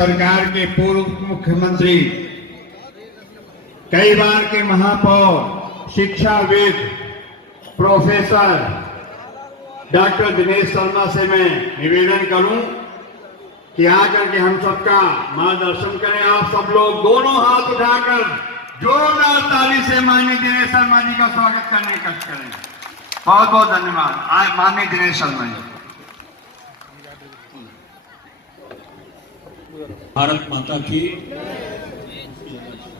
सरकार के पूर्व मुख्यमंत्री, कई बार के महापौर, शिक्षाविद, प्रोफेसर डॉक्टर दिनेश शर्मा से मैं निवेदन करूं कि आकर के हम सबका मार्गदर्शन करें। आप सब लोग दोनों हाथ उठाकर जोरदार ताली से माननीय दिनेश शर्मा जी का स्वागत करने का कष्ट करें। बहुत बहुत धन्यवाद माननीय दिनेश शर्मा जी। भारत माता की,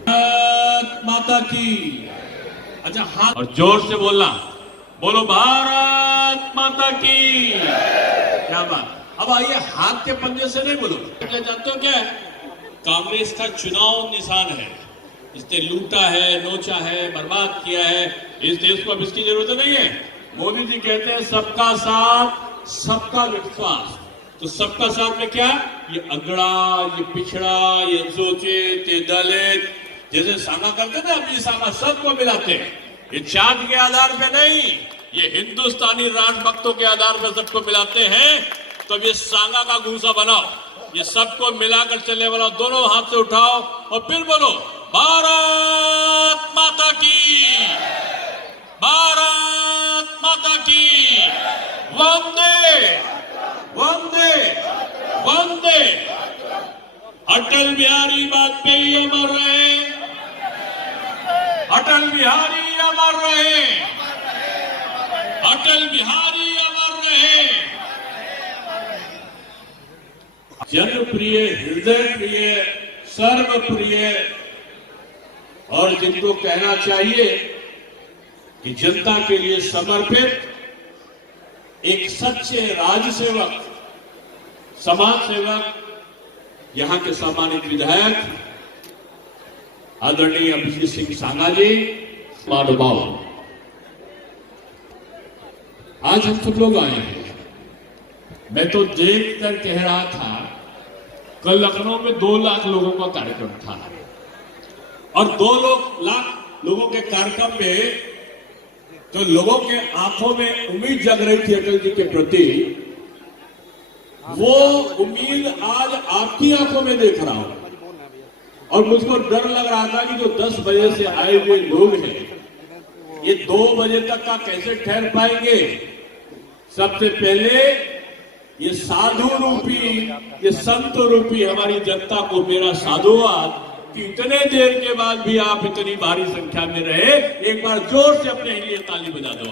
भारत माता की। अच्छा हाथ और जोर से बोलना, बोलो भारत माता की। क्या बात। अब आइए हाथ के पंजे से नहीं बोलो। क्या जानते हो क्या है? कांग्रेस का चुनाव निशान है। इसने लूटा है, नोचा है, बर्बाद किया है इस देश को। अब इसकी जरूरत नहीं है। मोदी जी कहते हैं सबका साथ सबका विश्वास। तो सबका साथ में क्या? ये अगड़ा, ये पिछड़ा, ये अनुसूचित, ये दलित, जैसे सामा करते ना अपनी सामा, सबको मिलाते हैं। ये जात के आधार पे नहीं, ये हिंदुस्तानी राष्ट्रभक्तों के आधार पर सबको मिलाते हैं। तो ये सांगा का घूसा बनाओ, ये सबको मिलाकर चलने वाला। दोनों हाथ से उठाओ और फिर बोलो भारत माता की, भारत माता की। वंदे वंदे वंदे। अटल बिहारी वाजपेयी अमर रहे, अटल बिहारी अमर रहे, अटल बिहारी अमर रहे। जनप्रिय, हृदय प्रिय, सर्वप्रिय और जिनको कहना चाहिए कि जनता के लिए समर्पित एक सच्चे राजसेवक, समाज सेवक, यहां के सम्मानित विधायक आदरणीय अभिजीत सिंह सांगा जी, महानुभाव। आज हम सब लोग आए हैं। मैं तो देखकर कह रहा था, कल लखनऊ में 2 लाख लोगों का कार्यक्रम था और 2 लाख लोगों के कार्यक्रम में तो लोगों के आंखों में उम्मीद जग रही थी अटल जी के प्रति। वो उम्मीद आज आपकी आंखों में देख रहा हूं और मुझको डर लग रहा था कि जो 10 बजे से आए हुए लोग हैं, ये 2 बजे तक का कैसे ठहर पाएंगे। सबसे पहले ये साधु रूपी, ये संत रूपी हमारी जनता को मेरा साधुवाद कि इतने देर के बाद भी आप इतनी भारी संख्या में रहे। एक बार जोर से अपने लिए ताली बजा दो।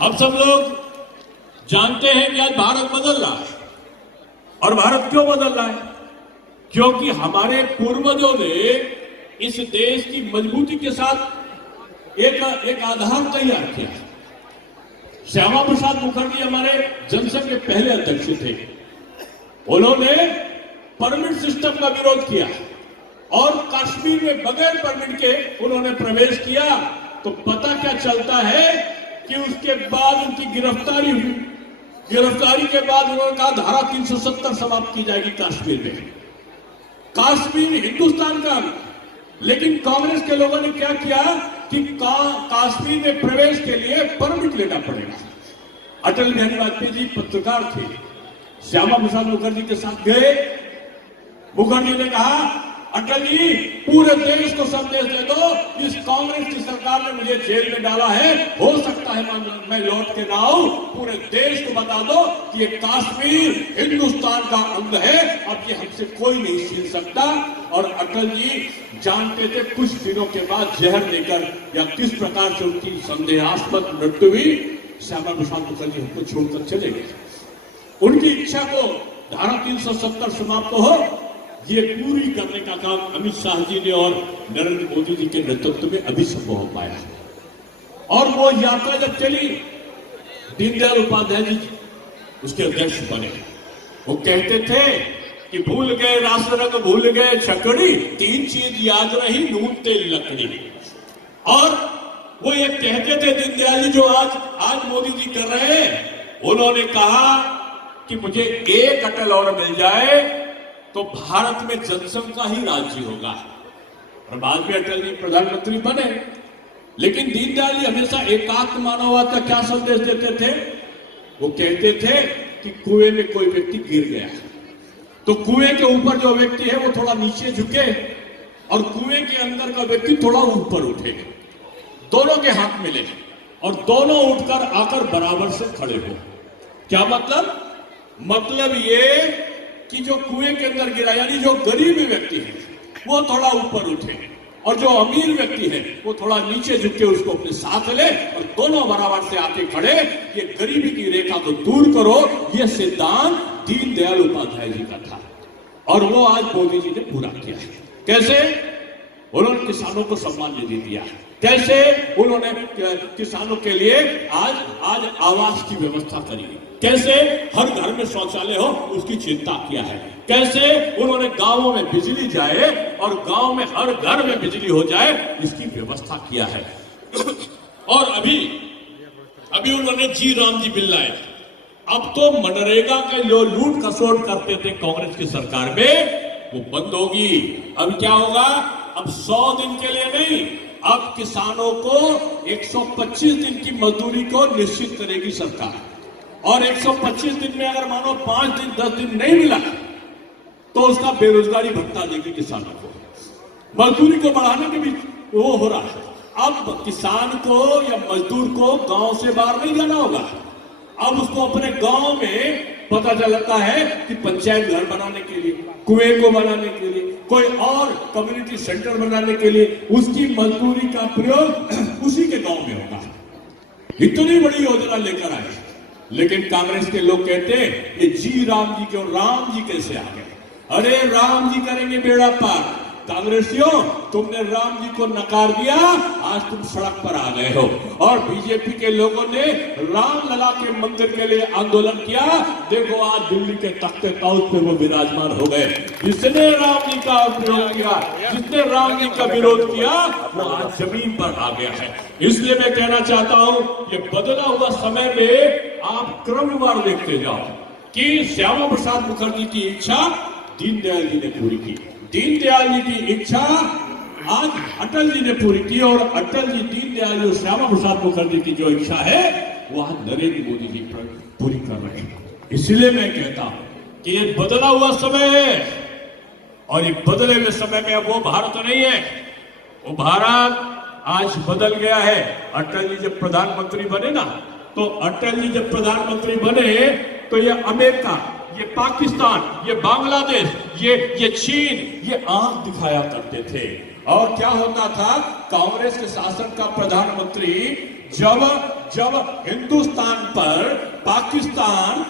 अब सब लोग जानते हैं कि आज भारत बदल रहा है। और भारत क्यों बदल रहा है? क्योंकि हमारे पूर्वजों ने इस देश की मजबूती के साथ एक आधार तैयार किया। श्यामा प्रसाद मुखर्जी हमारे जनसंघ के पहले अध्यक्ष थे। उन्होंने परमिट सिस्टम का विरोध किया और कश्मीर में बगैर परमिट के उन्होंने प्रवेश किया। तो पता क्या चलता है कि उसके बाद उनकी गिरफ्तारी हुई। गिरफ्तारी के बाद उन्होंने कहा धारा 370 समाप्त की जाएगी कश्मीर में। कश्मीर हिंदुस्तान का। लेकिन कांग्रेस के लोगों ने क्या किया कि कश्मीर में प्रवेश के लिए परमिट लेना पड़ेगा। अटल बिहारी वाजपेयी जी पत्रकार थे, श्यामा प्रसाद मुखर्जी के साथ गए। मुखर्जी ने कहा अटल जी पूरे देश को संदेश दे दो, इस कांग्रेस की सरकार ने मुझे जेल में डाला है, हो सकता है मैं लौट के ना आऊं। पूरे देश को बता दो कि ये कश्मीर हिंदुस्तान का अंग है, अब ये हमसे कोई नहीं छीन सकता। और अटल जी जानते थे कुछ दिनों के बाद जहर देकर या किस प्रकार से उनकी संदेहास्पद मृत्यु हुई, श्यामा प्रसाद मुखर्जी हमको छोड़कर चले गए। उनकी इच्छा को धारा 370 समाप्त हो, ये पूरी करने का काम अमित शाह जी ने और नरेंद्र मोदी जी के नेतृत्व में अभी संभव हो पाया। और वो यात्रा जब चली, दीनदयाल उपाध्याय जी उसके अध्यक्ष बने। वो कहते थे कि भूल गए राष्ट्र रंग, भूल गए छकड़ी, 3 चीज याद रही, नून तेल लकड़ी। और वो ये कहते थे दीनदयाल जी, जो आज मोदी जी कर रहे हैं। उन्होंने कहा कि मुझे एक अटल और मिल जाए तो भारत में जनसंघ का ही राज्य होगा। और बाद में अटल जी प्रधानमंत्री बने। लेकिन दीनदयाल जी हमेशा एकात्म मानववाद का क्या संदेश देते थे? वो कहते थे कि कुएं में कोई व्यक्ति गिर गया, तो कुएं के ऊपर जो व्यक्ति है वो थोड़ा नीचे झुके और कुएं के अंदर का व्यक्ति थोड़ा ऊपर उठे, दोनों के हाथ मिले और दोनों उठकर आकर बराबर से खड़े हो। क्या मतलब? मतलब ये कि जो कुएं के अंदर गिरा यानी जो गरीब व्यक्ति है वो थोड़ा ऊपर उठे और जो अमीर व्यक्ति है वो थोड़ा नीचे झुक के उसको अपने साथ ले और दोनों बराबर से आके खड़े। ये गरीबी की रेखा को दूर करो, ये सिद्धांत दीनदयाल उपाध्याय जी का था और वो आज मोदी जी ने पूरा किया है। कैसे? उन्होंने किसानों को सम्मान निधि दिया। कैसे? उन्होंने किसानों के लिए आज आवास की व्यवस्था करी। कैसे? हर घर में शौचालय हो उसकी चिंता किया है। कैसे? उन्होंने गांवों में बिजली जाए और गांव में हर घर में बिजली हो जाए इसकी व्यवस्था किया है। और अभी उन्होंने जी राम जी बिल लाए। अब तो मनरेगा के जो लूट खसोट करते थे कांग्रेस की सरकार में वो बंद होगी। अब क्या होगा? अब 100 दिन के लिए नहीं, अब किसानों को 125 दिन की मजदूरी को निश्चित करेगी सरकार। और 125 दिन में अगर मानो 5 दिन 10 दिन नहीं मिला तो उसका बेरोजगारी भत्ता देगी किसानों को। मजदूरी को बढ़ाने के भी वो हो रहा है। अब किसान को या मजदूर को गांव से बाहर नहीं जाना होगा। अब उसको अपने गांव में पता चलता है कि पंचायत घर बनाने के लिए, कुएं को बनाने के लिए, कोई और कम्युनिटी सेंटर बनाने के लिए उसकी मजदूरी का प्रयोग उसी के गांव में होगा। इतनी बड़ी योजना लेकर आए, लेकिन कांग्रेस के लोग कहते हैं ये जी राम जी क्यों, राम जी कैसे आ गए? अरे राम जी करेंगे बेड़ा पार। कांग्रेसियों, तुमने राम जी को नकार दिया, आज तुम सड़क पर आ गए हो। और बीजेपी के लोगों ने रामलला के मंदिर के लिए आंदोलन किया। देखो आज दिल्ली के तख्ते तौत पे वो विराजमान हो गए। जिसने राम जी का विरोध किया, जिसने राम जी का विरोध किया, वो आज जमीन पर आ गया है। इसलिए मैं कहना चाहता हूं, ये बदला हुआ समय में आप क्रमवार देखते जाओ कि श्यामा प्रसाद मुखर्जी की इच्छा दीनदयाल जी ने पूरी की, दीनदयाल जी की इच्छा आज अटल जी ने पूरी की और अटल जी, दीनदयाल जी, श्यामा प्रसाद मुखर्जी की जो इच्छा है वो आज नरेंद्र मोदी जी पूरी कर रहे हैं। इसलिए मैं कहता हूं कि ये बदला हुआ समय है और ये बदले हुए समय में अब वो भारत नहीं है, वो भारत आज बदल गया है। अटल जी जब प्रधानमंत्री बने ना, तो अटल जी जब प्रधानमंत्री बने तो ये अमेरिका, ये पाकिस्तान, ये बांग्लादेश, ये चीन, ये आंख दिखाया करते थे। और क्या होता था? कांग्रेस के शासन का प्रधानमंत्री जब हिंदुस्तान पर, पाकिस्तान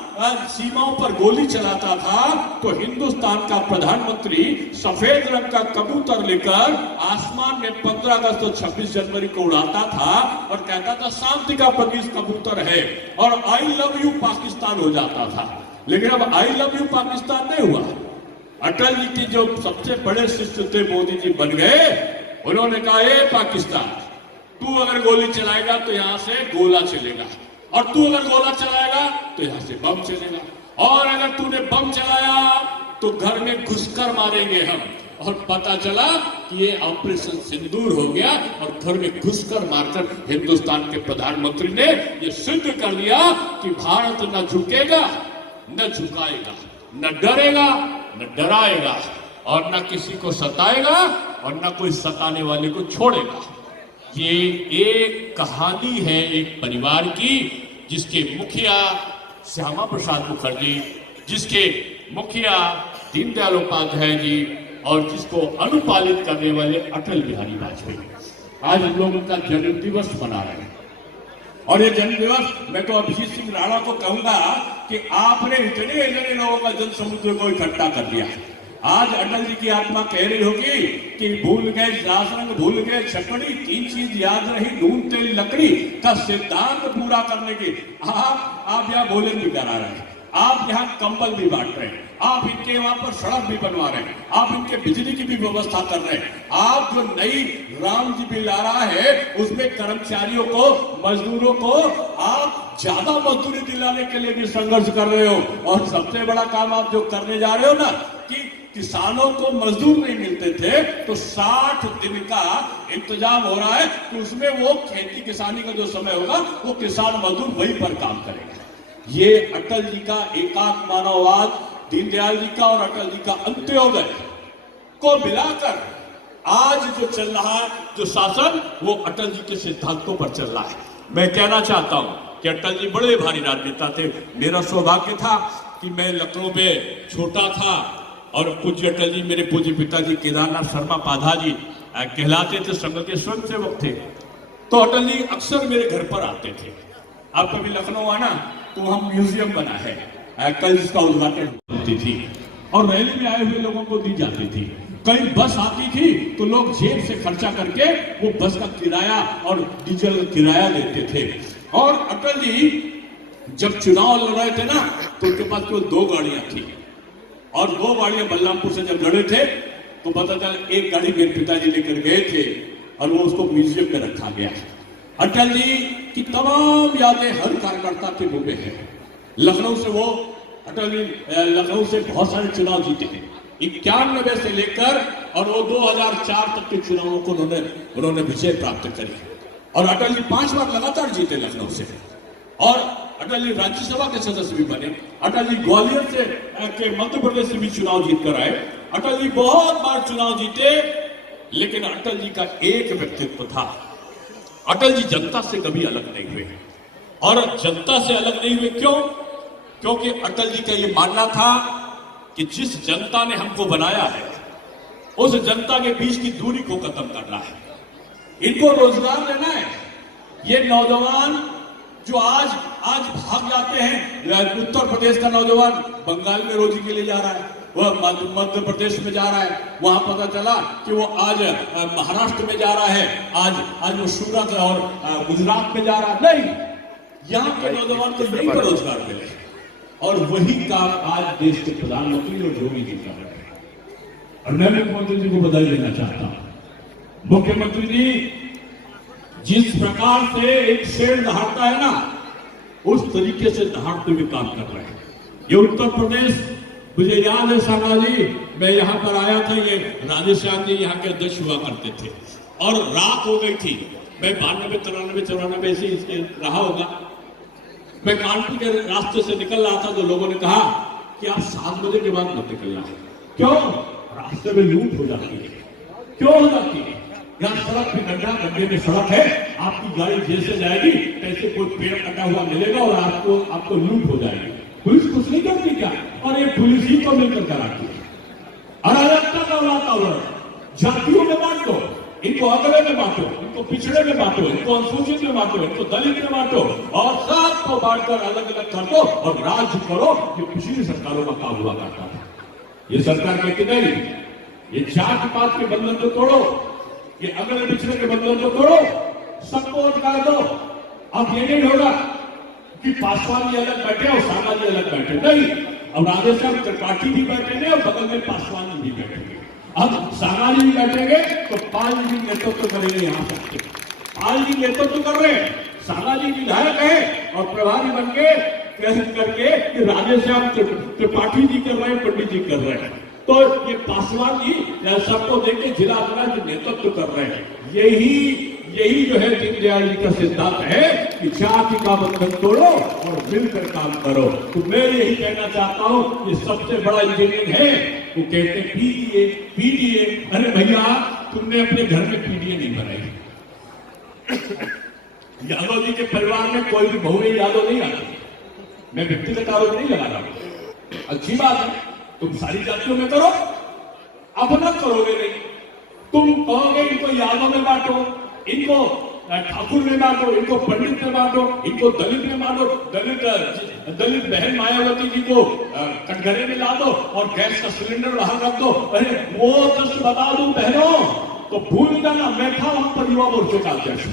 सीमाओं पर गोली चलाता था तो हिंदुस्तान का प्रधानमंत्री सफेद रंग का कबूतर लेकर आसमान में 15 अगस्त और 26 जनवरी को उड़ाता था और कहता था शांति का प्रतीक कबूतर है और आई लव यू पाकिस्तान हो जाता था। लेकिन अब आई लव यू पाकिस्तान नहीं हुआ। अटल जी की जो सबसे बड़े शिष्य थे मोदी जी बन गए। उन्होंने कहा, ए पाकिस्तान, तू अगर गोली चलाएगा तो यहां से गोला चलेगा और तू अगर गोला चलाएगा तो यहां से बम चलेगा और अगर तूने बम चलाया तो घर में घुसकर मारेंगे हम। और पता चला कि ये ऑपरेशन सिंदूर हो गया और घर में घुसकर मारकर हिंदुस्तान के प्रधानमंत्री ने ये सिद्ध कर दिया कि भारत न झुकेगा, न झुकाएगा, न डरेगा, न डराएगा और न किसी को सताएगा और न कोई सताने वाले को छोड़ेगा। ये एक कहानी है एक परिवार की, जिसके मुखिया श्यामा प्रसाद मुखर्जी, जिसके मुखिया दीनदयाल उपाध्याय जी और जिसको अनुपालित करने वाले अटल बिहारी वाजपेयी आज हम लोग उनका जन्म दिवस मना रहे हैं। और ये जन्म दिवस मैं तो अभिजीत सिंह राणा को कहूंगा कि आपने इतने लोगों का जन समुद्र को इकट्ठा कर दिया। आज अटल जी की आत्मा कह रही होगी कि भूल गए लाश रंग, भूल गए छकड़ी, 3 चीज याद रही, नून तेल लकड़ी का सिद्धांत पूरा करने की आप यहाँ भोजन भी करा रहे हैं, आप यहाँ कंबल भी बांट रहे हैं, आप इनके वहां पर सड़क भी बनवा रहे हैं, आप इनके बिजली की भी व्यवस्था कर रहे हैं। आप जो नई राम जी बिल ला रहा है उसमें कर्मचारियों को, मजदूरों को आप ज्यादा मजदूरी दिलाने के लिए भी संघर्ष कर रहे हो। और सबसे बड़ा काम आप जो करने जा रहे हो ना कि किसानों को मजदूर नहीं मिलते थे तो 60 दिन का इंतजाम हो रहा है कि उसमें वो खेती किसानी का जो समय होगा वो किसान मजदूर वहीं पर काम करेगा। ये अटल जी का एकात्म मानववाद, दीनदयाल जी का और अटल जी का अंत्योदय को मिलाकर आज जो चल रहा है जो शासन, वो अटल जी के सिद्धांतों पर चल रहा है। मैं कहना चाहता हूं कि अटल जी बड़े भारी राजनेता थे। मेरा सौभाग्य था कि मैं लखनऊ में छोटा था और पूज्य अटल जी, मेरे पूज्य पिताजी केदारनाथ शर्मा पाधा जी कहलाते थे, संघ के स्वयंसेवक थे। तो अटल जी अक्सर मेरे घर पर आते थे। आप कभी लखनऊ आना तो हम म्यूजियम बना है, कल जिसका उद्घाटन होती थी और रैली में आए हुए लोगों को दी जाती थी। कहीं बस आती थी तो लोग जेब से खर्चा करके वो बस का किराया और डीजल का किराया लेते थे। और अटल जी जब चुनाव लड़ रहे थे ना तो उनके पास केवल 2 गाड़ियां थी और 2 गाड़ियां बलरामपुर से जब लड़े थे तो पता चला एक गाड़ी मेरे पिताजी लेकर गए थे और वो उसको म्यूजियम में रखा गया। अटल जी की तमाम यादें हर कार्यकर्ता के मुंह में है। लखनऊ से वो अटल जी लखनऊ से बहुत सारे चुनाव जीते हैं, 91 से लेकर और वो 2004 तक के चुनावों को उन्होंने विजय प्राप्त करी। और अटल जी 5 बार लगातार जीते लखनऊ से। और अटल जी राज्यसभा के सदस्य भी बने। अटल जी ग्वालियर से के मध्य प्रदेश से भी चुनाव जीत कर आए। अटल जी बहुत बार चुनाव जीते, लेकिन अटल जी का एक व्यक्तित्व था, अटल जी जनता से कभी अलग नहीं हुए। और जनता से अलग नहीं हुए क्यों? क्योंकि अटल जी का ये मानना था कि जिस जनता ने हमको बनाया है उस जनता के बीच की दूरी को खत्म करना है, इनको रोजगार देना है। ये नौजवान जो आज भाग जाते हैं, उत्तर प्रदेश का नौजवान बंगाल में रोजी के लिए जा रहा है, वह मध्य प्रदेश में जा रहा है, वहां पता चला कि वो आज महाराष्ट्र में जा रहा है, आज वो सूरत और गुजरात में जा रहा है। नहीं, यहाँ के नौजवान को यहीं पर रोजगार मिले। और वही काम आज देश के प्रधानमंत्री और योगी जी कर रहे हैं। और मैं मुख्यमंत्री जी को बधाई देना चाहता हूं। मुख्यमंत्री जी जिस प्रकार से एक शेर दहाड़ता है ना, उस तरीके से दहाड़ते हुए काम कर रहे हैं। ये उत्तर प्रदेश, मुझे याद है सागा जी, मैं यहाँ पर आया था, ये राधेश्याम जी यहाँ के अध्यक्ष हुआ करते थे और रात हो गई थी। मैं 92, 93 ऐसे रहा होगा। मैं कानपुर के रास्ते से निकल रहा था तो लोगों ने कहा कि आप 7 बजे के बाद मत निकलना। क्यों? रास्ते में लूट हो जाती है। क्यों हो जाती है? यहाँ सड़क पे गड्ढे में सड़क है, आपकी गाड़ी जैसे जाएगी तैसे कोई पेड़ कटा हुआ मिलेगा और आपको लूट हो जाएगी। पुलिस कुछ नहीं करती क्या? और ये पुलिस ही को मिलकर कराती है। अराजकता का वातावरण, जातियों में बांट दो, इनको अगले में बांटो, इनको पिछड़े में बांटो, इनको अनुसूचित में बांटो, इनको दलित में बांटो और सबको बांटकर अलग अलग कर दो और राज्य करो। ये पिछली सरकारों का काम हुआ करता था। ये सरकार कहती नहीं, ये जात पात के बंधन को तोड़ो, ये अगले पिछड़े के बंधन को तोड़ो, सबको अधिकार दो। अब ये नहीं होगा कि पासवान जी अलग बैठे और सागा जी अलग बैठे, नहीं। अब राधेश्याम त्रिपाठी भी बैठेंगे और बगल में पासवान जी भी बैठेंगे। अब सागा जी भी बैठेंगे तो पाल जी नेतृत्व करेंगे। यहाँ सकते पाल जी नेतृत्व कर रहे हैं, सागा जी विधायक है और प्रभारी बन के करके कि राधेश्याम त्रिपाठी जी कर रहे हैं, पंडित जी कर रहे हैं। तो ये पासवान जी सबको देके जिला जो नेतृत्व कर रहे हैं। यही जो है दीनदयाल जी का सिद्धांत है कि जाति का बंधन तोड़ो और मिलकर काम करो। तो मैं यही कहना चाहता हूं कि सबसे बड़ा इंजीनियर है वो कहते हैं पीडीए। अरे भैया, तुमने अपने घर में पीडीए नहीं बनाई। यादव जी के परिवार में कोई भी बहु यादव नहीं आती। मैं व्यक्तिगत आरोप नहीं लगा रहा हूं, अच्छी बात है, तुम सारी जातियों में करो, अपना करोगे नहीं। तुम कहोगे इनको यादव में बांटो, इनको ठाकुर में बांटो, इनको पंडित में बांटो, इनको दलित में बांटो, दलित बहन मायावती जी को कटघरे में ला दो और गैस का सिलेंडर बाहर रख दो। अरे वो दस बता दूं बहनों, तो भूल जाना, मैं था वहां पर युवा मोर्चे का अध्यक्ष,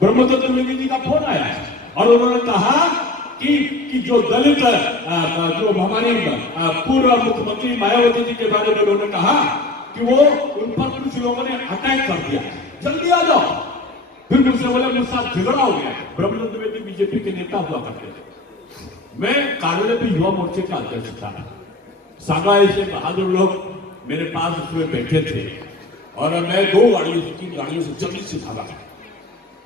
ब्रह्मदत्त द्विवेदी जी का फोन आया और उन्होंने कहा कि जो दलित जो हमारी पूर्व मुख्यमंत्री मायावती जी के बारे में उन्होंने कहा कि वो उन पर कुछ लोगों ने अटैक कर दिया, जल्दी आ जाओ। फिर मुझसे बोले मुझसे साथ झगड़ा हो गया। ब्रह्मदत्त द्विवेदी बीजेपी के नेता हुआ करते थे। मैं कार्यालय पे युवा मोर्चे का अध्यक्ष था। सागा से बहादुर लोग मेरे पास उसमें बैठे थे और मैं 2 गाड़ियों से 3 गाड़ियों से जल्दी से भागा।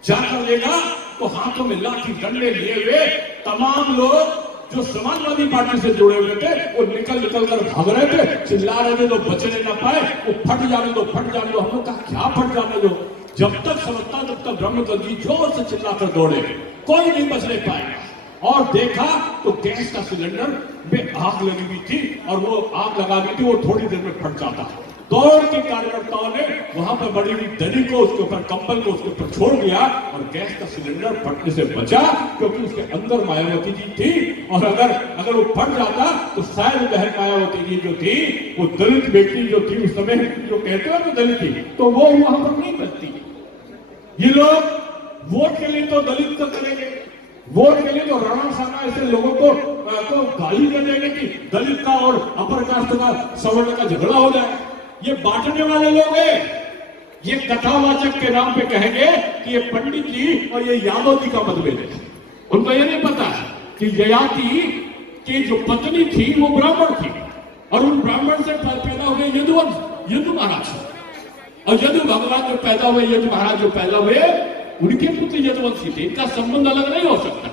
जाकर लेगा तो हाथों में लाठी डंडे लिए हुए तमाम लोग जो समाजवादी पार्टी से जुड़े हुए थे वो निकल निकल कर भाग रहे थे, चिल्ला रहे थे तो बचने न पाए, वो फट जाने दो फट जाने दो। हम लोग कहा क्या फट जाने दो, जब तक समझता तब तक ब्रह्मदत्त जी जोर से चिल्लाकर दौड़े, कोई नहीं बचने पाएगा। और देखा तो गैस का सिलेंडर में आग लगी हुई थी और वो आग लगा दी थी, वो थोड़ी देर में फट जाता। दौड़ के कार्यकर्ताओं ने वहां पर बड़ी हुई दरी को, उसके ऊपर कंबल को उसके ऊपर छोड़ दिया और गैस का सिलेंडर फटने से बचा, क्योंकि उसके अंदर मायावती जी थी। और अगर वो फट जाता तो शायद बहन मायावती जी जो थी, वो दलित बेटी जो थी उस समय, जो कहते हैं वो दलित थी, तो वो वहां पर नहीं बचती। ये लोग वोट के लिए तो दलित को करेंगे, वोट के लिए तो राणा साहब ऐसे लोगों को गाली दे देंगे कि दलित का और अपर कास्ट का सवर्ण का झगड़ा हो जाए। ये बांटने वाले लोग हैं, ये कथावाचक के नाम पे कहेंगे कि ये पंडित जी और ये यादव जी का मतभेद है। उनको ये नहीं पता कि ययाति की जो पत्नी थी वो ब्राह्मण थी और उन ब्राह्मण से पैदा हो गए यदु महाराज, और यदु भगवान जो पैदा हुए, यदु महाराज जो पैदा हुए, उनके पुत्र यदुवंशी थे। इनका संबंध अलग नहीं हो सकता।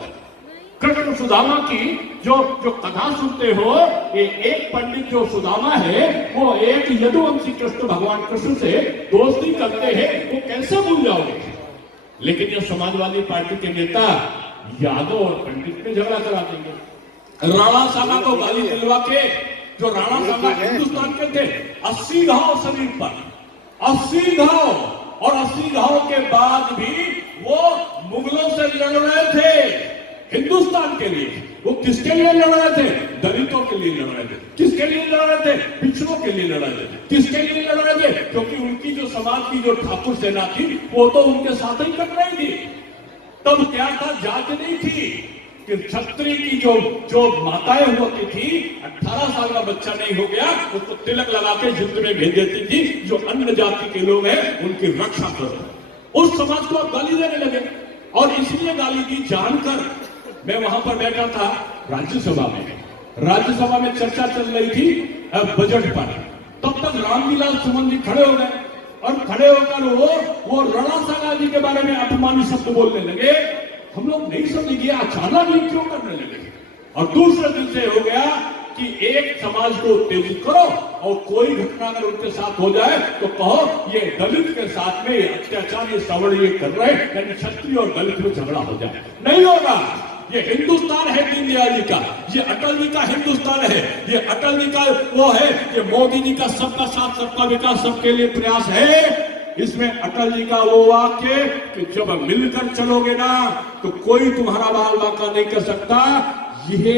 कृष्ण सुदामा की जो कथा सुनते हो, ये एक पंडित जो सुदामा है वो एक यदुवंशी कृष्ण भगवान कृष्ण से दोस्ती करते हैं, वो कैसे भूल जाओगे। लेकिन ये समाजवादी पार्टी के नेता यादव और पंडित में झगड़ा करा देंगे। राणा साहब को गाली दिलवा के, जो राणा साहब हिंदुस्तान के थे, 80 घाव शरीर पर, 80 घाव, और 80 घाव के बाद भी वो मुगलों से लड़ रहे थे हिंदुस्तान के लिए। वो किसके लिए लड़ रहे थे? दलितों के लिए लड़ रहे थे। किसके लिए लड़ रहे थे? पिछड़ों के लिए लड़ रहे थे। किसके लिए लड़ रहे थे? क्योंकि उनकी जो समाज की जो ठाकुर सेना थी वो तो उनके साथ ही कर रही थी। तब क्या था, जांच नहीं थी कि क्षत्रिय की जो माताएं होती थी, 18 साल का बच्चा नहीं हो गया उसको तिलक लगा के युद्ध में भेज देती थी। जो अन्य जाति के लोग हैं उनकी रक्षा करो। उस समाज को आप गाली देने लगे, और इसलिए गाली दी जानकर। मैं वहां पर बैठा था राज्यसभा में चर्चा चल रही थी बजट पर। तब तक रामविलास सुमन जी खड़े हो गए और खड़े होकर वो राणा साहब जी के बारे में अपमानित शब्द बोलने लगे। हम लोग नहीं समझ गए अचानक ये क्यों करने लगे। और दूसरे दिन से हो गया कि एक समाज को उत्तेजित करो और कोई घटना अगर उनके साथ हो जाए तो कहो ये दलित के साथ में अत्याचार, ये सवर्ण ये कर रहे हैं, यानी क्षत्रिय और दलित में झगड़ा हो जाए। नहीं होगा। ये हिंदुस्तान है दीनदयाल जी का, ये अटल जी का हिंदुस्तान है, ये अटल जी का वो है, ये मोदी जी का सबका साथ सबका विकास सबके लिए प्रयास है। इसमें अटल जी का वो वाक्य कि जब मिलकर चलोगे ना तो कोई तुम्हारा बाल बाका नहीं कर सकता, ये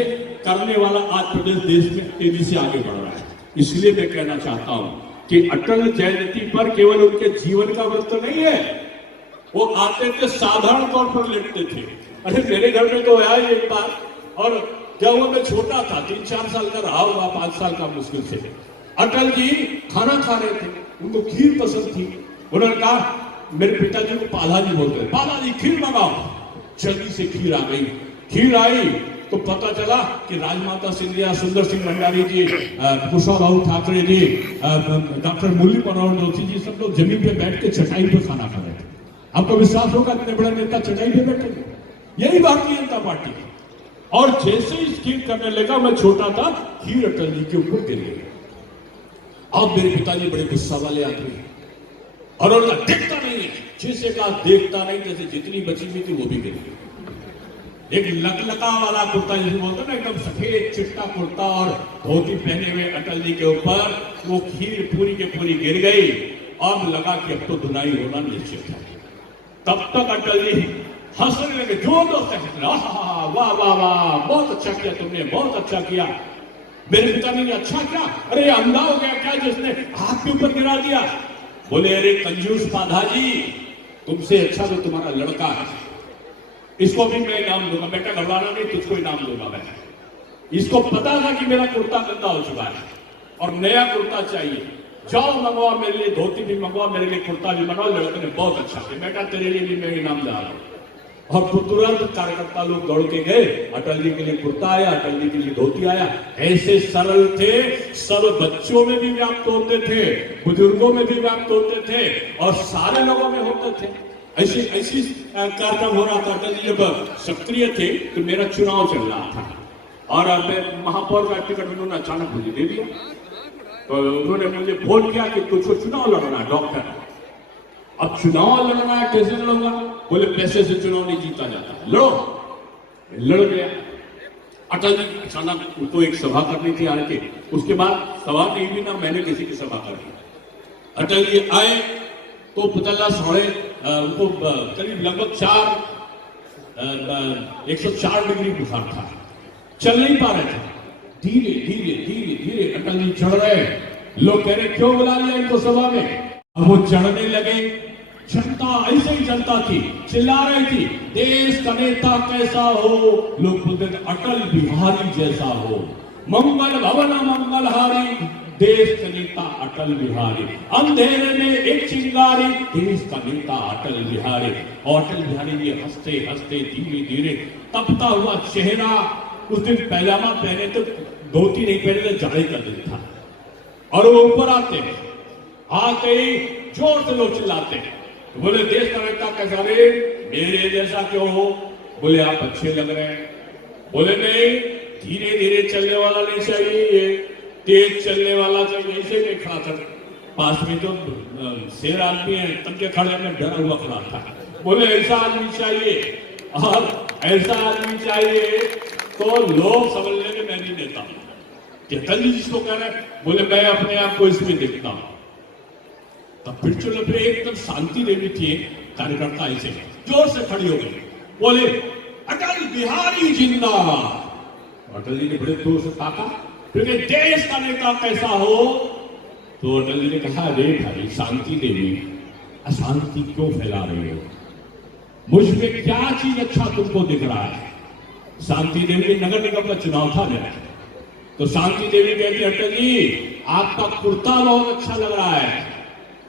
करने वाला आज प्रदेश देश में तेजी से आगे बढ़ रहा है। इसलिए मैं कहना चाहता हूं कि अटल जयंती पर केवल उनके जीवन का व्रत नहीं है। वो आते थे साधारण तौर पर लेटते थे। अरे मेरे घर में तो आया एक बार, और जब वो मैं छोटा था, 3-4 साल का रहा होगा, 5 साल का मुश्किल से, अटल जी खाना खा रहे थे, उनको खीर पसंद थी। उन्होंने कहा, मेरे पिताजी को पालाजी बोलते हैं, पालाजी खीर मंगाओ। जल्दी से खीर आ गई। खीर आई तो पता चला कि राजमाता सिंधिया, सुंदर सिंह भंडारी जी, कुशवाहा ठाकरे जी, डॉक्टर मुरली मनोहर जोशी जी, सब लोग जमीन पे बैठ के चटाई पे खाना खा रहे थे। आपको विश्वास होगा इतने बड़े नेता चटाई पे बैठे? यही भारतीय जनता पार्टी है। और जैसे ही खीर करने लगा, मैं छोटा था, खीर अटल जी के ऊपर गिर गई। अब मेरे पिताजी बड़े गुस्सा वाले आदमी, और उनका देखता नहीं है, जिसे कहा देखता नहीं, जैसे जितनी बची हुई थी वो भी गिर गई। एक लकलका वाला कुर्ता जिसे बोलते ना, एकदम सफेद चिट्टा कुर्ता और धोती पहने हुए अटल जी के ऊपर वो खीर पूरी के पूरी गिर गई। अब लगा कि अब तो धुनाई होना निश्चित है। तब तक अटल जी हंसने लगे, जोर से हंसने, वाह वाह वाह, बहुत अच्छा किया तुमने, बहुत अच्छा किया। मेरे पिताजी ने अच्छा क्या? अरे अंधा हो गया क्या जिसने हाथ के ऊपर गिरा दिया? बोले, अरे कंजूस पाधा जी, तुमसे अच्छा तो तुम्हारा लड़का है, इसको भी मैं इनाम दूंगा। बेटा घबराना नहीं, तुझको इनाम दूंगा मैं। इसको पता था कि मेरा कुर्ता गंदा हो चुका है और नया कुर्ता चाहिए, जाओ मंगवा मेरे लिए, धोती भी मंगवा, मेरे लिए कुर्ता भी मंगवाओ। लड़के ने बहुत अच्छा किया, बेटा तेरे लिए भी मैं इनाम ला रहा हूं। और तुरंत कार्यकर्ता लोग दौड़ के गए, अटल जी के लिए कुर्ता आया, अटल जी के लिए धोती आया। ऐसे सरल थे, सब बच्चों में भी व्याप्त होते थे, बुजुर्गों में भी व्याप्त होते थे और सारे लोगों में होते थे। ऐसी कार्यक्रम हो रहा था। अटल जी जब सक्रिय थे तो मेरा चुनाव चल रहा था और मैं महापौर का टिकट उन्होंने अचानक मुझे दे दिया। तो उन्होंने मुझे फोन किया कि तुझको चुनाव लड़ना है डॉक्टर। अब चुनाव लड़ना है, कैसे लड़ूंगा? बोले पैसे से चुनाव नहीं जीता जाता, लड़ो। लड़ गया। अटल जी अचानक उनको एक सभा करनी थी आके, उसके बाद सभा नहीं भी ना मैंने किसी की सभा करी। अटल जी आए तो पता उनको करीब लगभग 104 डिग्री बुखार था, चल नहीं पा रहे थे। धीरे धीरे धीरे धीरे अटल जी चढ़ रहे। लोग कह रहे क्यों बुला लिया इनको सभा में? अब वो चढ़ने लगे। जनता ऐसे ही जनता थी, चिल्ला रही थी देश का नेता कैसा हो। लोग बोलते थे अटल बिहारी जैसा हो। मंगल भवन मंगलहारी, देश का नेता अटल बिहारी। अंधेरे में एक चिंगारी, देश का नेता अटल बिहारी। और अटल बिहारी जी हंसते हंसते धीरे धीरे तपता हुआ चेहरा। उस दिन पैजामा पहने तो धोती नहीं पहने तो जाड़े का दिन था। और वो ऊपर आते ही जोर से लोग चिल्लाते हैं। तो बोले देश का नेता कैसा रे? मेरे जैसा क्यों हो? बोले आप अच्छे लग रहे हैं। बोले नहीं, धीरे धीरे चलने वाला नहीं चाहिए, तेज चलने वाला चाहिए। ऐसे नहीं खड़ा था, पास में तो शेर आदमी है, तब के खड़े में डरा हुआ खड़ा था। बोले ऐसा आदमी चाहिए, और ऐसा आदमी चाहिए तो लोग समझ लेंगे मैं नहीं देता। अटल जी जिसको कह रहे हैं, बोले मैं अपने आप को इसमें देखता हूं। तब फिर चलो फिर एकदम शांति देवी थी, कार्यकर्ता ऐसे जोर से खड़ी हो गई, बोले अटल बिहारी जिंदाबाद। अटल जी ने बड़े जोर से ताका, फिर देश का नेता कैसा हो? तो अटल जी ने कहा अरे भाई शांति देवी, अशांति क्यों फैला रही हो? मुझ में क्या चीज अच्छा तुमको दिख रहा है? शांति देवी नगर निगम का चुनाव था मेरा। तो शांति देवी कहती अटल जी आपका कुर्ता बहुत अच्छा लग रहा है।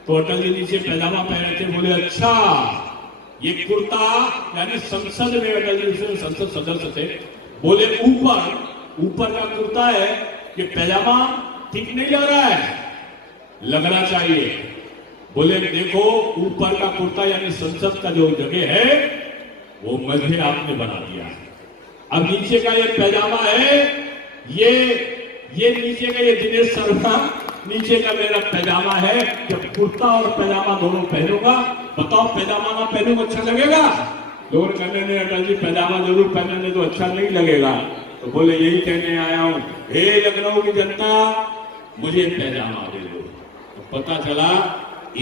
तो अटल जी नीचे पैजामा पहने थे। बोले अच्छा, ये कुर्ता यानी संसद में अटल जी संसद सदस्य थे। बोले ऊपर का कुर्ता है, ये पैजामा ठीक नहीं लग रहा है, लगना चाहिए। बोले देखो ऊपर का कुर्ता यानी संसद का जो जगह है वो मध्य आपने बना दिया है। अब नीचे का ये पैजामा है, ये नीचे का ये दिनेश शर्मा, नीचे का मेरा पैजामा है। जब कुर्ता और पैजामा दोनों पहनूंगा, बताओ पैजामा ना पहनूंगा अच्छा लगेगा? लोग कहने ने अटल जी पैजामा जरूर पहनने तो अच्छा नहीं लगेगा। तो बोले यही कहने आया हूं, हे लखनऊ की जनता मुझे पैजामा दे दो। तो पता चला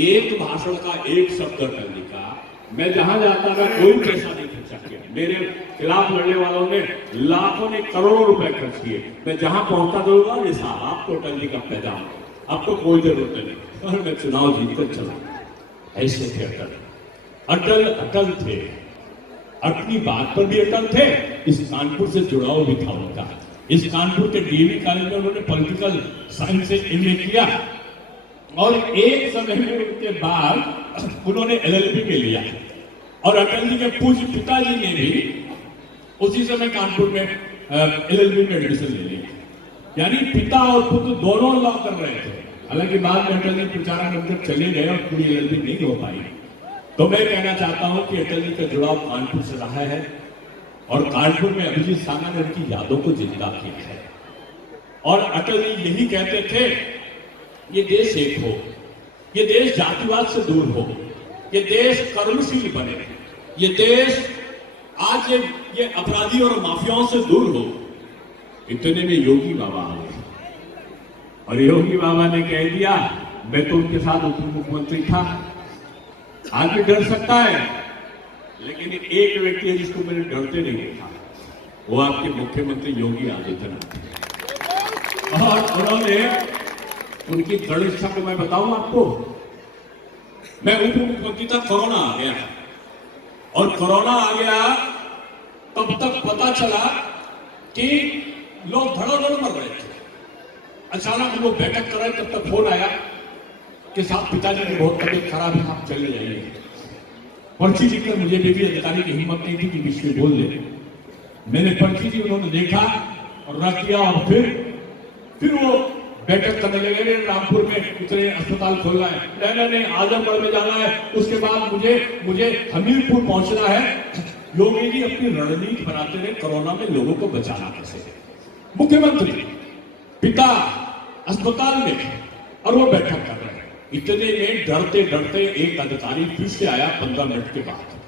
एक भाषण का एक शब्द अटल जी का, मैं जहां जाता था कोई पैसा नहीं खर्चा किया। मेरे खिलाफ लड़ने वालों ने लाखों ने करोड़ों रुपए खर्च किए। मैं जहां पहुंचता दूंगा ये साहब आपको अटल जी का पैजामा, आपको कोई जरूरत नहीं। और मैं चुनाव जीतकर चला। ऐसे थे अटल थे, अपनी बात पर भी अटल थे। इस कानपुर से जुड़ाव भी था उनका। इस कानपुर के डीएवी कॉलेज में उन्होंने पॉलिटिकल साइंस से एमए किया और एक समय में उनके बाद उन्होंने एलएलबी में लिया। और अटल जी के पूज्य पिताजी ने भी उसी समय कानपुर में एलएलबी में एडमिशन ले लिया। यानी पिता और पुत्र दोनों लॉ कर रहे थे। हालांकि बाद में अटल जी प्रचारक बनकर चले गए और पूरी एलएलबी नहीं हो पाई। तो मैं कहना चाहता हूं कि अटल जी का जुड़ाव कानपुर से रहा है और कानपुर में अभिजीत साना ने उनकी यादों को जिंदा किया है। और अटल जी यही कहते थे ये देश एक हो, ये देश जातिवाद से दूर हो, ये देश कर्मशील बने, ये देश आज ये अपराधी और माफियाओं से दूर हो। इतने में योगी बाबा आ गए और योगी बाबा ने कह दिया मैं तो उनके साथ उप मुख्यमंत्री था। आदमी डर सकता है, लेकिन एक व्यक्ति है जिसको मैंने डरते नहीं देखा, वो आपके मुख्यमंत्री योगी आदित्यनाथ। और उन्होंने उनकी दृढ़ इच्छा को मैं बताऊं आपको, मैं उप मुख्यमंत्री था, कोरोना आ गया और कोरोना आ गया तब तक पता चला कि लोग धड़ाधड़ मर रहे थे। अचानक हम लोग बैठक कर रहे तब तक फोन आया कि साहब पिताजी की बहुत तबीयत खराब है, आप चले जाइए। पर्ची लिखकर मुझे भी अधिकारी की हिम्मत नहीं थी कि बीच में बोल दे। मैंने पर्ची दी, उन्होंने देखा और रख दिया और फिर वो बैठक करने लगे। रामपुर में उतरे, अस्पताल खोलना है, नहीं आजमगढ़ में जाना है, उसके बाद मुझे हमीरपुर पहुंचना है। योगी जी अपनी रणनीति बनाते रहे कोरोना में लोगों को बचाना कैसे। मुख्यमंत्री, पिता अस्पताल में, और वो बैठक कर रहे हैं। इतने में डरते डरते एक अधिकारी फिर से आया 15 मिनट के बाद,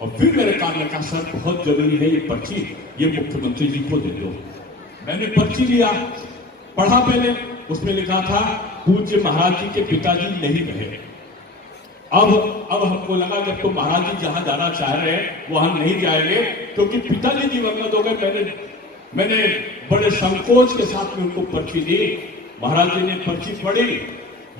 और फिर मेरे कान में कहा, सर बहुत जरूरी है ये पर्ची, ये मुख्यमंत्री जी को दे दो। मैंने पर्ची लिया, पढ़ा पहले, उसमें लिखा था पूज्य महाराज जी के पिताजी नहीं रहे। अब हमको लगा जब तो महाराज जी जहां जाना चाह रहे हैं वहां नहीं जाएंगे, क्योंकि पिताजी दिवंगत हो गए। मैंने बड़े संकोच के साथ में उनको पर्ची दी। महाराज जी ने पर्ची पढ़ी,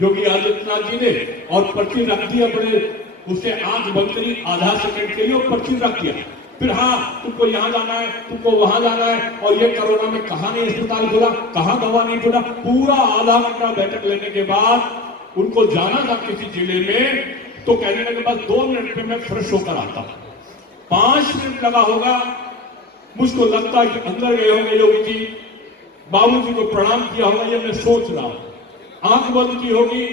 योगी आदित्यनाथ जी ने, और पर्ची रख दिया। बड़े उसे आंख बंद करी, आधा सेकंड के लिए और पर्ची रख दिया। फिर हाँ, तुमको यहाँ जाना है, तुमको वहां जाना है, और ये कोरोना में कहा नहीं अस्पताल खुला, कहाँ दवा नहीं खुला। पूरा आधा घंटा बैठक लेने के बाद उनको जाना था किसी जिले में, तो कहने लगे बस 2 मिनट में मैं फ्रेश होकर आता हूं। 5 मिनट लगा होगा, मुझको लगता है कि अंदर गए होंगे योगी जी, बाबूजी को प्रणाम किया होगा, ये मैं सोच रहा हूं। आंख बंद की होगी,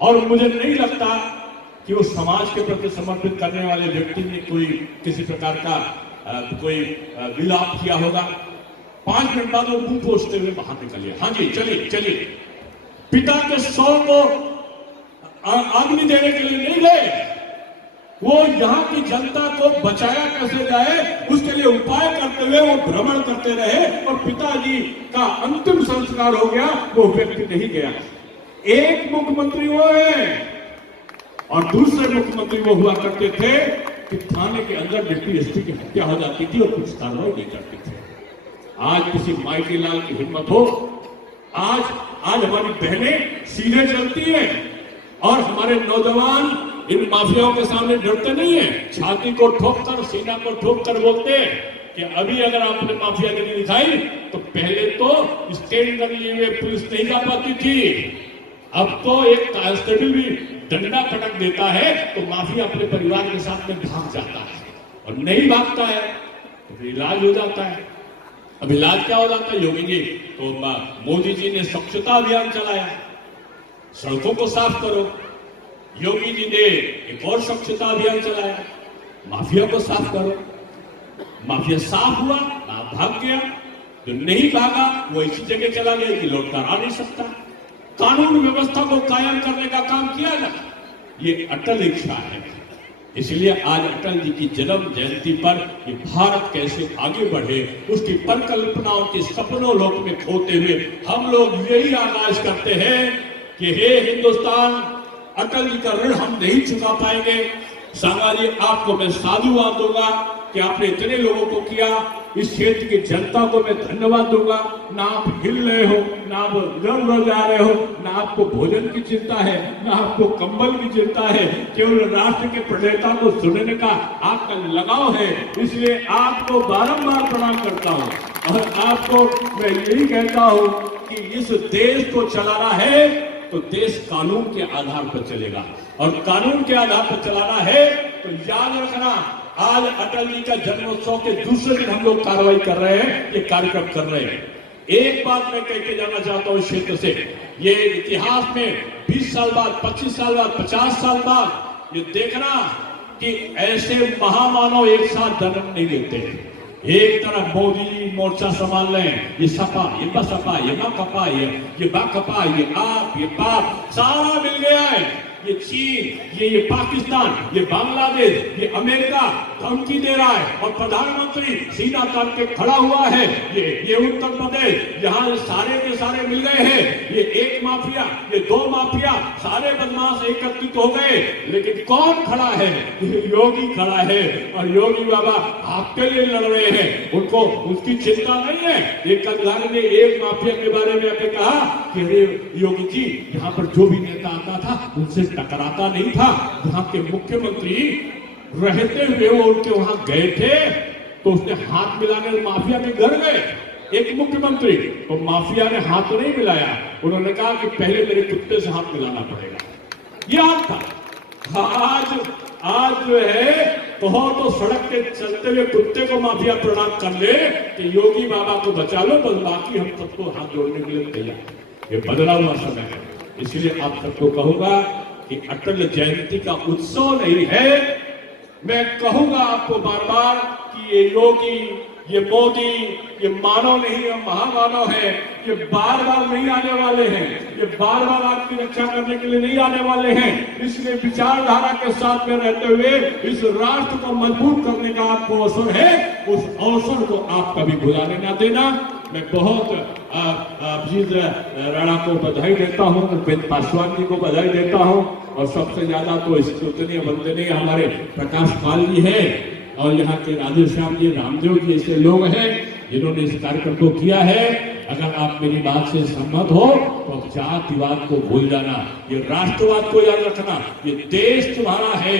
और मुझे नहीं लगता कि वो समाज के प्रति समर्पित करने वाले व्यक्ति ने कोई किसी प्रकार का कोई विलाप किया होगा। 5 मिनट बाद वो मुंह पोछते हुए बाहर निकलिए। हाँ जी, चलिए चलिए। पिता के शव को अग्नि देने के लिए नहीं गए, वो यहाँ की जनता को बचाया कैसे जाए उसके लिए उपाय करते हुए वो भ्रमण करते रहे, और पिताजी का अंतिम संस्कार हो गया, वो व्यक्ति नहीं गया। एक मुख्यमंत्री वो है, और दूसरे मुख्यमंत्री वो हुआ करते थे कि थाने के अंदर डिप्टी एसपी की हत्या हो जाती थी और कुछ कार्रवाई नहीं करते थे। आज किसी माइटी लाल की हिम्मत हो, आज हमारी बहनें सीधे चलती हैं, और हमारे नौजवान इन माफियाओं के सामने डरते नहीं है। छाती को ठोककर, सीना को ठोककर बोलते हैं कि अभी अगर आपने माफियागिरी दिखाई तो पहले तो स्टैंड कर लिए हुए पुलिस नहीं जा पाती थी, अब तो एक कांस्टेबल भी डंडा पटक देता है तो माफिया अपने परिवार के साथ में भाग जाता है, और नहीं भागता है तो फिर इलाज हो जाता है। अब इलाज क्या हो जाता है योगी जी? तो मोदी जी ने स्वच्छता अभियान चलाया, सड़कों को साफ करो। योगी जी ने एक और स्वच्छता अभियान चलाया, माफिया को साफ करो। माफिया साफ हुआ, भाग गया, जो नहीं भागा वो ऐसी जगह चला गया कि लौट कर आ नहीं सकता। कानून व्यवस्था को कायम करने का काम किया ना, ये अटल इच्छा है। इसलिए आज अटल जी की जन्म जयंती पर ये भारत कैसे आगे बढ़े उसकी परिकल्पनाओं के सपनों लोक में खोते हुए हम लोग यही आगाज करते हैं कि हे हिंदुस्तान, अटल जी का ऋण हम नहीं चुका पाएंगे। सांगा जी, आपको मैं साधुवाद दूंगा कि आपने इतने लोगों को किया। इस क्षेत्र की जनता को मैं धन्यवाद दूंगा। ना आप हिल रहे हो, ना आप लड़ जा रहे हो, ना आपको भोजन की चिंता है, ना आपको कंबल की चिंता है, केवल राष्ट्र के प्रणेता को सुनने का आपका लगाव है। इसलिए आपको बारंबार प्रणाम करता हूँ, और आपको मैं यही कहता हूँ कि इस देश को चलाना है तो देश कानून के आधार पर चलेगा, और कानून के आधार पर चलाना है तो याद रखना, आज अटल जी का जन्मोत्सव के दूसरे दिन हम लोग कार्रवाई कर रहे हैं, ये कार्यक्रम कर रहे हैं। एक बात मैं कह के जाना चाहता हूं इस क्षेत्र से, ये इतिहास में 20 साल बाद, 25 साल बाद, 50 साल बाद ये देखना कि ऐसे महामानव एक साथ जन्म नहीं लेते। एक तरफ मोदी जी मोर्चा संभाल रहे हैं, ये सपा, ये बसपा, ये बकपा, ये बकपा, ये आप, ये पाप, सारा मिल गया है। ये चीन, ये पाकिस्तान, ये बांग्लादेश, ये अमेरिका धमकी दे रहा है, और प्रधानमंत्री सीना तान के खड़ा हुआ है। ये उत्तर प्रदेश, यहाँ सारे के सारे मिल गए हैं। ये एक माफिया, ये 2 माफिया, सारे बदमाश एकत्रित हो गए, लेकिन कौन खड़ा है? योगी खड़ा है, और योगी बाबा आपके लिए लड़ रहे हैं, उनको उसकी चिंता नहीं है। एक अधिकारी ने एक माफिया के बारे में आके कहा कि अरे योगी जी, यहाँ पर जो भी नेता आता था उनसे टकराता नहीं था। वहां के मुख्यमंत्री रहते हुए वो उनके वहां गए थे तो उसने हाथ मिलाने माफिया के घर गए, एक मुख्यमंत्री, तो माफिया ने हाथ तो नहीं मिलाया, उन्होंने कहा कि पहले मेरे कुत्ते से हाथ मिलाना पड़ेगा। ये हाथ था। आज जो है तो सड़क के चलते हुए कुत्ते को माफिया प्रणाम कर ले कि योगी बाबा को बचा लो, बस बाकी हम सबको हाथ जोड़ने के लिए तैयार। ये बदला हुआ समय है, इसलिए आप सबको कहूंगा कि अटल जयंती का उत्सव नहीं है। मैं कहूंगा आपको बार बार कि ये योगी ये मोदी, ये मानव नहीं है, महामानव है। ये बार बार नहीं आने वाले हैं, ये बार बार आपकी रक्षा करने के लिए नहीं आने वाले हैं। इसलिए विचारधारा के साथ में रहते हुए इस राष्ट्र को मजबूत करने का आपको अवसर है, उस अवसर को आप कभी भुलाने ना देना। मैं बहुत अभिजीत राणा को बधाई देता हूँ, उपेंद्र पासवान जी को बधाई देता हूँ, और सबसे ज्यादा तो स्तुतनीय वंदनीय हमारे प्रकाश पाल जी है, और यहाँ के राधेश्याम जी, रामदेव जी ऐसे लोग हैं जिन्होंने इस कार्यक्रम को किया है। अगर आप मेरी बात से सहमत हो तो जातिवाद को भूल जाना, ये राष्ट्रवाद को याद रखना, ये देश तुम्हारा है।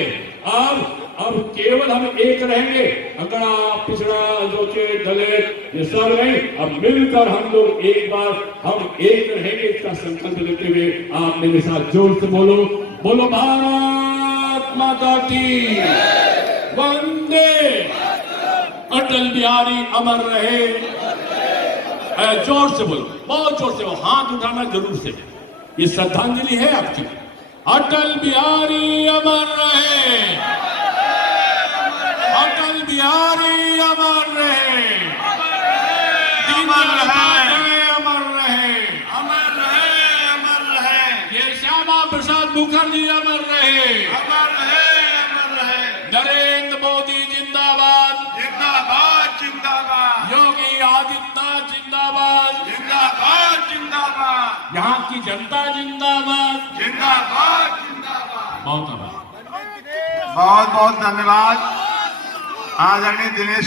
अब केवल हम एक रहेंगे, अगर आप पिछड़ा, जोचे, दलित, ये सब नहीं, अब मिलकर हम लोग एक बार हम एक रहेंगे, इसका संकल्प लेते हुए आप मेरे साथ जोर से बोलो, बोलो भारत माता की वंदे, अटल बिहारी अमर रहे। जोर से बोलो, बहुत जोर से, हाथ उठाना जरूर से, ये श्रद्धांजलि है आपकी। अटल बिहारी अमर रहे, अटल बिहारी अमर रहे, अमर रहे, अमर रहे, अमर रहे, अमर रहे। ये श्यामा प्रसाद मुखर्जी अमर रहे, अमर रहे, अमर रहे। नरेंद्र मोदी जिंदाबाद, जिंदाबाद, जिंदाबाद। योगी आदित्यनाथ जिंदाबाद, जिंदाबाद, जिंदाबाद। यहाँ की जनता जिंदाबाद, जिंदाबाद, जिंदाबाद। बहुत बहुत बहुत बहुत धन्यवाद आदरणीय दिनेश।